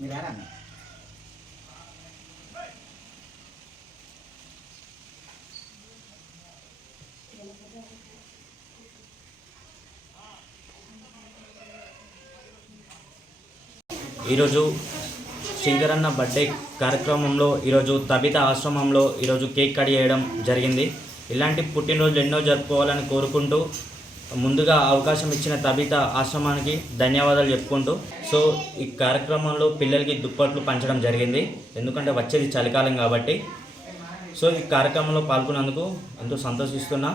ఈరోజు శ్రీధరన్న బర్త్డే కార్యక్రమంలో ఈరోజు తబిత ఆశ్రమంలో ఈరోజు కేక్ కట్ చేయడం జరిగింది. ఇలాంటి పుట్టినరోజులు ఎన్నో జరుపుకోవాలని కోరుకుంటూ ముందుగా అవకాశం ఇచ్చిన తబిత ఆశ్రమానికి ధన్యవాదాలు చెప్పుకుంటూ ఈ కార్యక్రమంలో పిల్లలకి దుప్పట్లు పంచడం జరిగింది. ఎందుకంటే వచ్చేది చలికాలం కాబట్టి. ఈ కార్యక్రమంలో పాల్గొన్నందుకు ఎంతో సంతోషిస్తున్నా.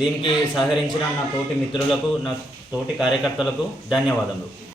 దీనికి సహకరించిన నా తోటి మిత్రులకు, నా తోటి కార్యకర్తలకు ధన్యవాదములు.